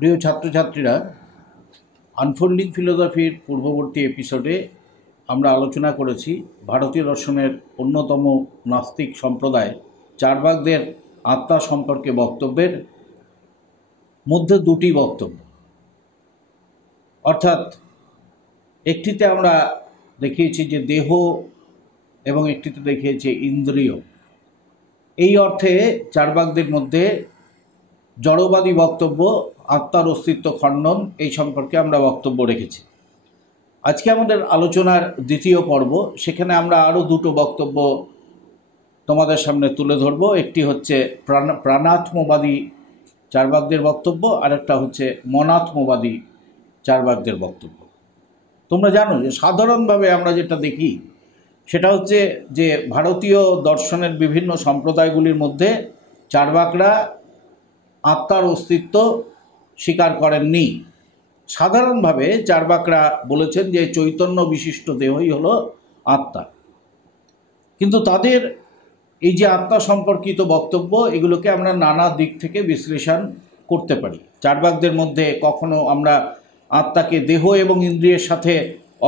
প্রিয় ছাত্রছাত্রীরা, আনফোল্ডিং ফিলোসফির পূর্ববর্তী এপিসোডে আমরা আলোচনা করেছি ভারতীয় দর্শনের অন্যতম নাস্তিক সম্প্রদায় চার্বাকদের আত্মা সম্পর্কে বক্তব্যের মধ্যে দুটি বক্তব্য। অর্থাৎ একটিতে আমরা দেখিয়েছি যে দেহ এবং একটিতে দেখিয়েছি ইন্দ্রিয়। এই অর্থে চার্বাকদের মধ্যে জড়বাদী বক্তব্য, আত্মার অস্তিত্ব খণ্ডন, এই সম্পর্কে আমরা বক্তব্য রেখেছি। আজকে আমাদের আলোচনার দ্বিতীয় পর্ব, সেখানে আমরা আরও দুটো বক্তব্য তোমাদের সামনে তুলে ধরব। একটি হচ্ছে প্রাণাত্মবাদী চার্বাকদের বক্তব্য, আরেকটা হচ্ছে মনাত্মবাদী চার্বাকদের বক্তব্য। তোমরা জানো যে সাধারণভাবে আমরা যেটা দেখি সেটা হচ্ছে যে ভারতীয় দর্শনের বিভিন্ন সম্প্রদায়গুলির মধ্যে চার্বাকরা আত্মার অস্তিত্ব স্বীকার করেননি। সাধারণভাবে চার্বাকরা বলেছেন যে চৈতন্য বিশিষ্ট দেহই হলো আত্মা। কিন্তু তাদের এই যে আত্মা সম্পর্কিত বক্তব্য, এগুলোকে আমরা নানা দিক থেকে বিশ্লেষণ করতে পারি। চার্বাকদের মধ্যে কখনো আমরা আত্মাকে দেহ এবং ইন্দ্রিয়ের সাথে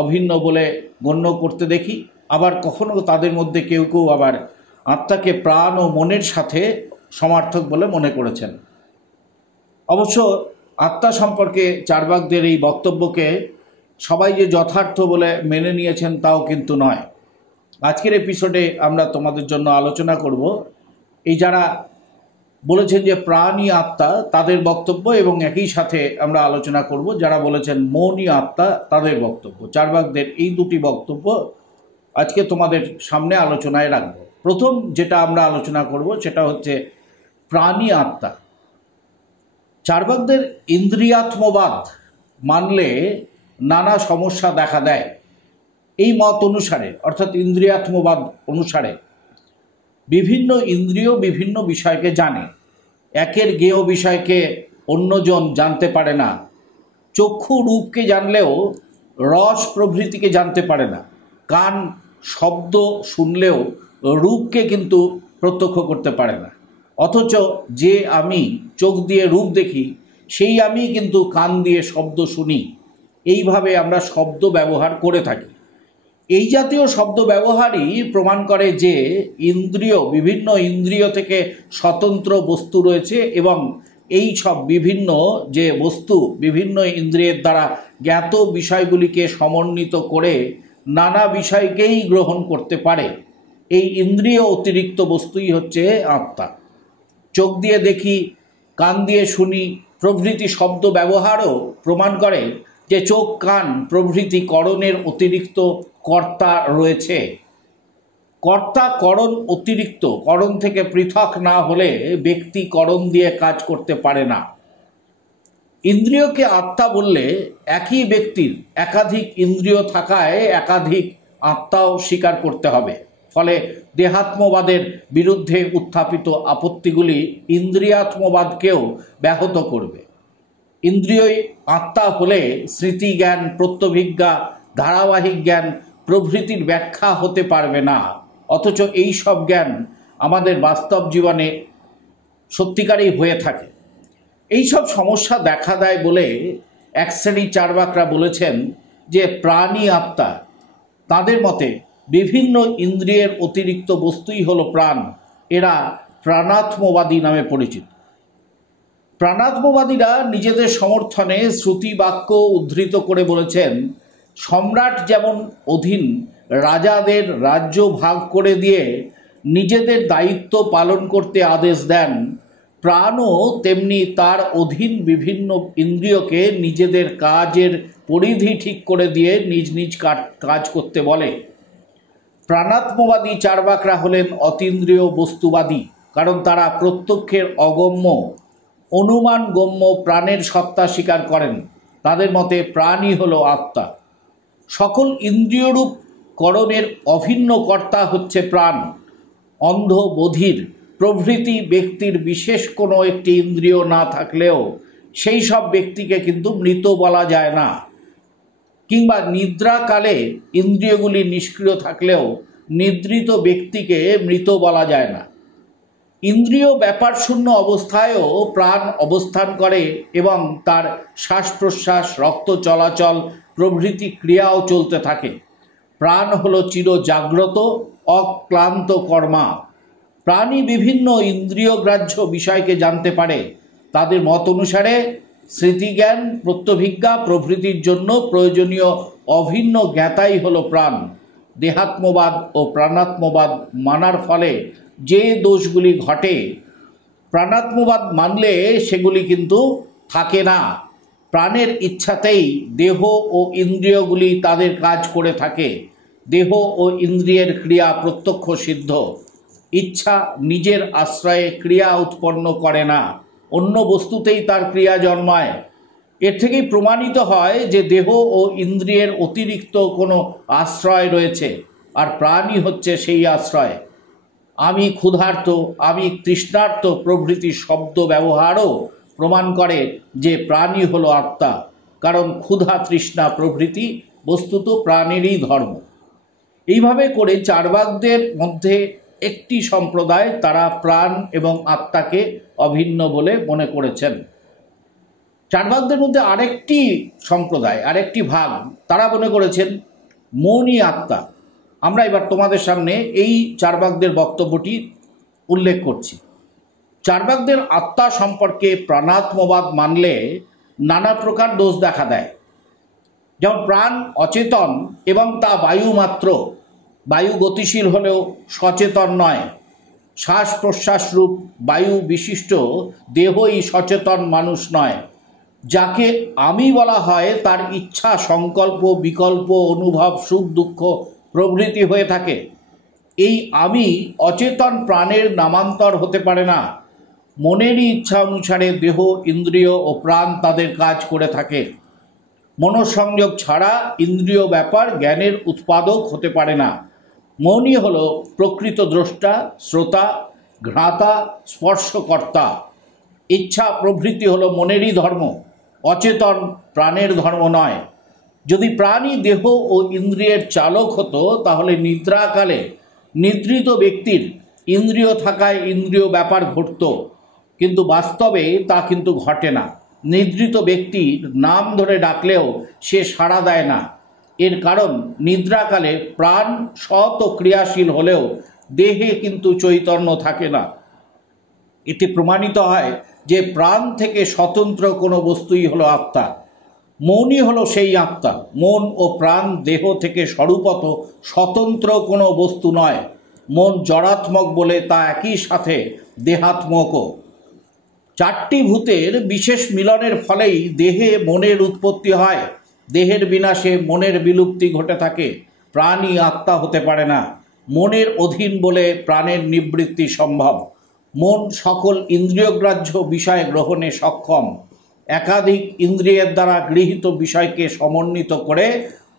অভিন্ন বলে গণ্য করতে দেখি, আবার কখনো তাদের মধ্যে কেউ কেউ আবার আত্মাকে প্রাণ ও মনের সাথে সমার্থক বলে মনে করেছেন। অবশ্য আত্মা সম্পর্কে চার্বাকদের এই বক্তব্যকে সবাই যে যথার্থ বলে মেনে নিয়েছেন তাও কিন্তু নয়। আজকের এপিসোডে আমরা তোমাদের জন্য আলোচনা করব এই যারা বলেছেন যে প্রাণই আত্মা তাদের বক্তব্য, এবং একই সাথে আমরা আলোচনা করব যারা বলেছেন মনই আত্মা তাদের বক্তব্য। চার্বাকদের এই দুটি বক্তব্য আজকে তোমাদের সামনে আলোচনায় রাখব। প্রথম যেটা আমরা আলোচনা করব সেটা হচ্ছে প্রাণী আত্মা। চার্বাকদের ইন্দ্রিয়াত্মবাদ মানলে নানা সমস্যা দেখা দেয়। এই মত অনুসারে, অর্থাৎ ইন্দ্রিয়াত্মবাদ অনুসারে, বিভিন্ন ইন্দ্রিয় বিভিন্ন বিষয়কে জানে। একের জ্ঞেয় বিষয়কে অন্যজন জানতে পারে না। চক্ষু রূপকে জানলেও রস প্রভৃতিকে জানতে পারে না। কান শব্দ শুনলেও রূপকে কিন্তু প্রত্যক্ষ করতে পারে না। অথচ যে আমি চোখ দিয়ে রূপ দেখি, সেই আমি কিন্তু কান দিয়ে শব্দ শুনি। এইভাবে আমরা শব্দ ব্যবহার করে থাকি। এই জাতীয় শব্দ ব্যবহারই প্রমাণ করে যে বিভিন্ন ইন্দ্রিয় থেকে স্বতন্ত্র বস্তু রয়েছে, এবং এই সব বিভিন্ন যে বস্তু বিভিন্ন ইন্দ্রিয়ের দ্বারা জ্ঞাত বিষয়গুলিকে সমন্বিত করে নানা বিষয়কেই গ্রহণ করতে পারে। এই ইন্দ্রিয় অতিরিক্ত বস্তুই হচ্ছে আত্মা। চোখ দিয়ে দেখি, কান দিয়ে শুনি প্রভৃতি শব্দ ব্যবহারও প্রমাণ করে যে চোখ, কান প্রভৃতি করণের অতিরিক্ত কর্তা রয়েছে। কর্তা করণ অতিরিক্ত, করণ থেকে পৃথক না হলে ব্যক্তি করণ দিয়ে কাজ করতে পারে না। ইন্দ্রিয়কে আত্মা বললে একই ব্যক্তির একাধিক ইন্দ্রিয় থাকায় একাধিক আত্মাও স্বীকার করতে হবে। ফলে দেহাত্মবাদের বিরুদ্ধে উত্থাপিত আপত্তিগুলি ইন্দ্রিয়াত্মবাদকেও ব্যাহত করবে। ইন্দ্রিয়ই আত্মা হলে স্মৃতি জ্ঞান, প্রত্যভিজ্ঞা, ধারাবাহিক জ্ঞান প্রভৃতির ব্যাখ্যা হতে পারবে না। অথচ এই সব জ্ঞান আমাদের বাস্তব জীবনে সত্যিকারই হয়ে থাকে। এই সব সমস্যা দেখা দেয় বলে এক শ্রেণীর চার্বাকরা বলেছেন যে প্রাণী আত্মা। তাদের মতে বিভিন্ন ইন্দ্রিয়ের অতিরিক্ত বস্তুই হলো প্রাণ। এরা প্রাণাত্মবাদী নামে পরিচিত। প্রাণাত্মবাদীরা নিজেদের সমর্থনে শ্রুতি বাক্য উদ্ধৃত করে বলেছেন, সম্রাট যেমন অধীন রাজাদের রাজ্য ভাগ করে দিয়ে নিজেদের দায়িত্ব পালন করতে আদেশ দেন, প্রাণও তেমনি তার অধীন বিভিন্ন ইন্দ্রিয়কে নিজেদের কাজের পরিধি ঠিক করে দিয়ে নিজ নিজ কাজ করতে বলে। প্রাণাত্মবাদী চার্বাকরা হলেন অতীন্দ্রিয় বস্তুবাদী, কারণ তারা প্রত্যক্ষের অগম্য অনুমানগম্য প্রাণের সত্তা স্বীকার করেন। তাদের মতে প্রাণই হলো আত্মা। সকল ইন্দ্রিয়রূপ করণের অভিন্ন কর্তা হচ্ছে প্রাণ। অন্ধ, বধির প্রভৃতি ব্যক্তির বিশেষ কোনো একটি ইন্দ্রিয় না থাকলেও সেই সব ব্যক্তিকে কিন্তু মৃত বলা যায় না। কিংবা নিদ্রাকালে ইন্দ্রিয়গুলি নিষ্ক্রিয় থাকলেও নিদ্রিত ব্যক্তিকে মৃত বলা যায় না। ইন্দ্রিয় ব্যাপার শূন্য অবস্থায়ও প্রাণ অবস্থান করে এবং তার শ্বাস প্রশ্বাস, রক্ত চলাচল প্রভৃতি ক্রিয়াও চলতে থাকে। প্রাণ হলো চির জাগ্রত অক্লান্ত কর্মা। প্রাণী বিভিন্ন ইন্দ্রিয়গ্রাহ্য বিষয়কে জানতে পারে। তাদের মত অনুসারে স্মৃতিজ্ঞান, প্রত্যভিজ্ঞা প্রভৃতির জন্য প্রয়োজনীয় অভিন্ন জ্ঞাতাই হলো প্রাণ। দেহাত্মবাদ ও প্রাণাত্মবাদ মানার ফলে যে দোষগুলি ঘটে, প্রাণাত্মবাদ মানলে সেগুলি কিন্তু থাকে না। প্রাণের ইচ্ছাতেই দেহ ও ইন্দ্রিয়গুলি তাদের কাজ করে থাকে। দেহ ও ইন্দ্রিয়ের ক্রিয়া প্রত্যক্ষ সিদ্ধ। ইচ্ছা নিজের আশ্রয়ে ক্রিয়া উৎপন্ন করে না, অন্য বস্তুতেই তার ক্রিয়া জন্মায়। এর থেকেই প্রমাণিত হয় যে দেহ ও ইন্দ্রিয়ের অতিরিক্ত কোনো আশ্রয় রয়েছে, আর প্রাণই হচ্ছে সেই আশ্রয়। আমি ক্ষুধার্ত, আমি তৃষ্ণার্ত প্রভৃতি শব্দ ব্যবহারও প্রমাণ করে যে প্রাণই হলো আত্মা, কারণ ক্ষুধা তৃষ্ণা প্রভৃতি বস্তুত প্রাণেরই ধর্ম। এইভাবে করে চার্বাকদের মধ্যে একটি সম্প্রদায়, তারা প্রাণ এবং আত্মাকে অভিন্ন বলে মনে করেছেন। চার্বাকদের মধ্যে আরেকটি সম্প্রদায়, আরেকটি ভাগ, তারা মনে করেছেন মনই আত্মা। আমরা এবার তোমাদের সামনে এই চার্বাকদের বক্তব্যটি উল্লেখ করছি। চার্বাকদের আত্মা সম্পর্কে প্রাণাত্মবাদ মানলে নানা প্রকার দোষ দেখা দেয়। যেমন প্রাণ অচেতন এবং তা বায়ু মাত্র। বায়ু গতিশীল হলেও সচেতন নয়। শ্বাস প্রশ্বাস রূপ বায়ু বিশিষ্ট দেহই সচেতন মানুষ নয়। যাকে আমি বলা হয় তার ইচ্ছা, সংকল্প, বিকল্প, অনুভব, সুখ দুঃখ প্রভৃতি হয়ে থাকে। এই আমি অচেতন প্রাণের নামান্তর হতে পারে না। মনেরই ইচ্ছা অনুসারে দেহ, ইন্দ্রিয় ও প্রাণ তাদের কাজ করে থাকে। মনঃসংযোগ ছাড়া ইন্দ্রিয় ব্যাপার জ্ঞানের উৎপাদক হতে পারে না। মনই হল প্রকৃত দ্রষ্টা, শ্রোতা, ঘ্রাতা, স্পর্শকর্তা। ইচ্ছা প্রভৃতি হলো মনেরই ধর্ম, অচেতন প্রাণের ধর্ম নয়। যদি প্রাণই দেহ ও ইন্দ্রিয়ের চালক হতো, তাহলে নিদ্রাকালে নিদ্রিত ব্যক্তির ইন্দ্রিয় থাকায় ইন্দ্রিয় ব্যাপার ঘটত, কিন্তু বাস্তবে তা কিন্তু ঘটে না। নিদ্রিত ব্যক্তির নাম ধরে ডাকলেও সে সাড়া দেয় না। এর কারণ নিদ্রাকালে প্রাণ সৎ ও ক্রিয়াশীল হলেও দেহে কিন্তু চৈতন্য থাকে না। এতে প্রমাণিত হয় যে প্রাণ থেকে স্বতন্ত্র কোনো বস্তুই হলো আত্মা। মনই হলো সেই আত্মা। মন ও প্রাণ দেহ থেকে স্বরূপত স্বতন্ত্র কোনো বস্তু নয়। মন জড়াত্মক বলে তা একই সাথে দেহাত্মকও। চারটি ভূতের বিশেষ মিলনের ফলেই দেহে মনের উৎপত্তি হয়। দেহের বিনাশে মনের বিলুপ্তি ঘটে থাকে। প্রাণই আত্মা হতে পারে না। মনের অধীন বলে প্রাণের নিবৃত্তি সম্ভব। মন সকল ইন্দ্রিয়গ্রাহ্য বিষয় গ্রহণে সক্ষম। একাধিক ইন্দ্রিয়ের দ্বারা গৃহীত বিষয়কে সমন্বিত করে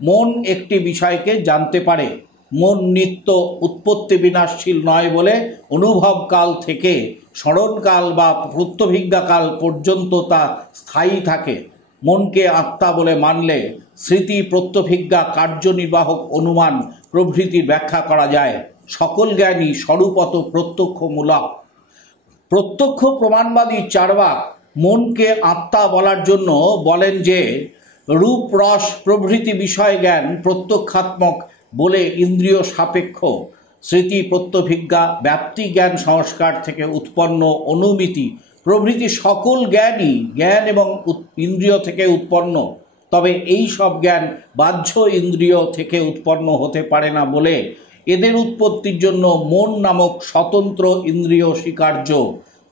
মন একটি বিষয়কে জানতে পারে। মন নিত্য উৎপত্তি বিনাশশীল নয় বলে অনুভবকাল থেকে স্মরণকাল বা প্রত্যভিজ্ঞাকাল পর্যন্ত তা স্থায়ী থাকে। মনকে আত্মা বলে মানলে স্মৃতি, প্রত্যভিজ্ঞা, কার্যনির্বাহক অনুমান প্রভৃতির ব্যাখ্যা করা যায়। সকল জ্ঞানই স্বরূপত প্রত্যক্ষমূলক। প্রত্যক্ষ প্রমাণবাদী চার্বাক মনকে আত্মা বলার জন্য বলেন যে রূপ, রস প্রভৃতি বিষয় জ্ঞান প্রত্যক্ষাত্মক বলে ইন্দ্রিয় সাপেক্ষ। স্মৃতি, প্রত্যভিজ্ঞা, ব্যাপ্তি জ্ঞান সংস্কার থেকে উৎপন্ন অনুমিতি প্রভৃতি সকল জ্ঞানই জ্ঞান এবং ইন্দ্রিয় থেকে উৎপন্ন। তবে এই সব জ্ঞান বাহ্য ইন্দ্রিয় থেকে উৎপন্ন হতে পারে না বলে এদের উৎপত্তির জন্য মন নামক স্বতন্ত্র ইন্দ্রিয় স্বীকার্য।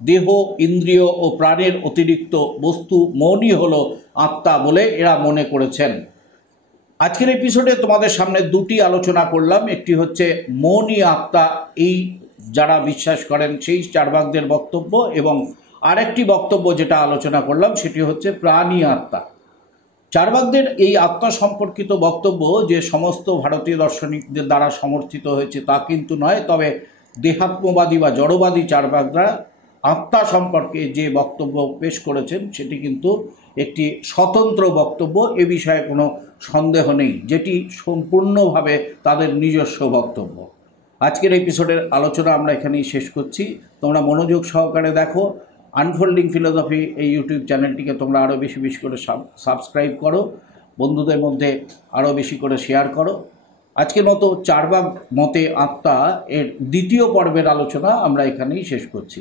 দেহ, ইন্দ্রিয় ও প্রাণের অতিরিক্ত বস্তু মনই হলো আত্মা বলে এরা মনে করেছেন। আজকের এপিসোডে তোমাদের সামনে দুটি আলোচনা করলাম। একটি হচ্ছে মনই আত্মা, এই যারা বিশ্বাস করেন সেই চার্বাকদের বক্তব্য, এবং আরেকটি বক্তব্য যেটা আলোচনা করলাম সেটি হচ্ছে প্রাণই আত্মা। চার্বাকদের এই আত্মা সম্পর্কিত বক্তব্য যে সমস্ত ভারতীয় দার্শনিকদের দ্বারা সমর্থিত হয়েছে তা কিন্তু নয়। তবে দেহাত্মবাদী বা জড়বাদী চার্বাকরা আত্মা সম্পর্কে যে বক্তব্য পেশ করেছেন সেটি কিন্তু একটি স্বতন্ত্র বক্তব্য, এ বিষয়ে কোনো সন্দেহ নেই, যেটি সম্পূর্ণভাবে তাদের নিজস্ব বক্তব্য। আজকের এপিসোডের আলোচনা আমরা এখানেই শেষ করছি। তোমরা মনোযোগ সহকারে দেখো। আনফোল্ডিং ফিলোসফি এই ইউটিউব চ্যানেলটিকে তোমরা আরও বেশি বেশি করে সাবস্ক্রাইব করো, বন্ধুদের মধ্যে আরও বেশি করে শেয়ার করো। আজকের মতো চারবাক মতে আত্মা এর দ্বিতীয় পর্বের আলোচনা আমরা এখানেই শেষ করছি।